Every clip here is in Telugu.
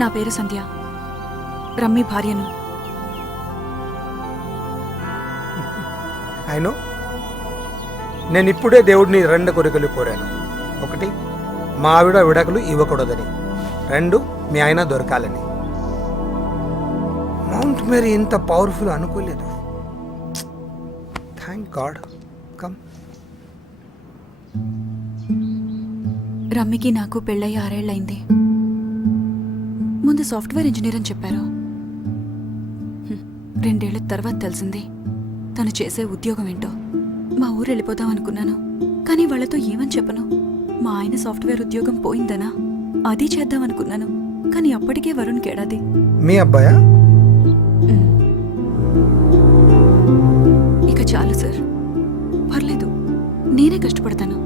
నా పేరు సంధ్య, రమ్మి భార్యను. అయినో నేను ఇప్పుడే దేవుడిని 2 కోరికలు కోరాను. 1, మా ఆవిడ విడాకులు ఇవ్వకూడదని. 2, మీ ఆయన దొరకాలని. మౌంట్ మేరీ ఇంత పవర్ఫుల్ అనుకోలేదు. Thank God. కమ్. రమ్మికి నాకు పెళ్ళయ్యి 6 ఏళ్లయింది. ముందు సాఫ్ట్వేర్ ఇంజనీర్ అని చెప్పారు. 2 ఏళ్ల తర్వాత తెలిసింది తను చేసే ఉద్యోగం ఏంటో. మా ఊరు వెళ్ళిపోదాం అనుకున్నాను, కానీ వాళ్ళతో ఏమని చెప్పను. మా ఆయన సాఫ్ట్వేర్ ఉద్యోగం పోయిందనా అది చేద్దామనుకున్నాను, కానీ అప్పటికే వరుణ్కి ఏడాది. మీ అబ్బాయా? ఇక చాలు సార్, పర్లేదు, నేనే కష్టపడతాను.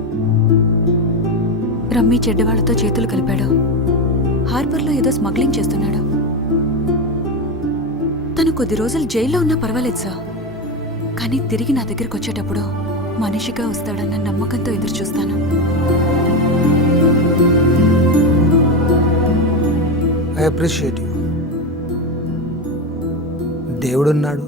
రమ్మి చెడ్డవాళ్లతో చేతులు కలిపాడు. హార్బర్లో ఏదో స్మగ్లింగ్ చేస్తున్నాడు. తను కొద్ది రోజులు జైల్లో ఉన్నా పర్వాలేదు సార్, కానీ తిరిగి నా దగ్గరికి వచ్చేటప్పుడు మనిషిగా వస్తాడన్న నమ్మకంతో ఎదురు చూస్తాను. I appreciate you. దేవుడున్నాడు,